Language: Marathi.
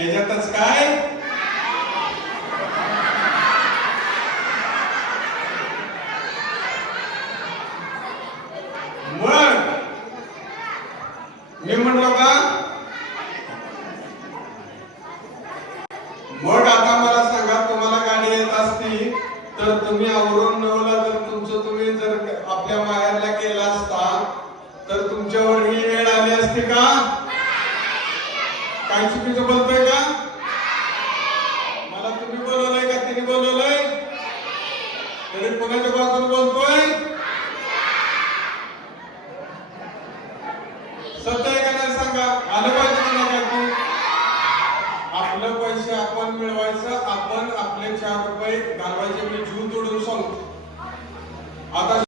त्याच्यातच काय मग मी म्हणलो का मग आता मला सांगा तुम्हाला गाडी येत असती तर तुम्ही आवरून नवला जर तुमचं तुम्ही जर आपल्या माहेरला केला असता तर तुमच्यावर ही वेळ आली असती का काय चुकीचं बोलतोय का मला तुम्ही बोलवलंय का तिने बोलवलंय तरी कोणाच्या बाजूने बोलतोय सत्य आहे का नाही सांगा आलं पाहिजे ना काय आपलं पैसे आपण मिळवायचं आपण आपले 4 रुपये घालवायचे मी जीव तोडून सांगतो आता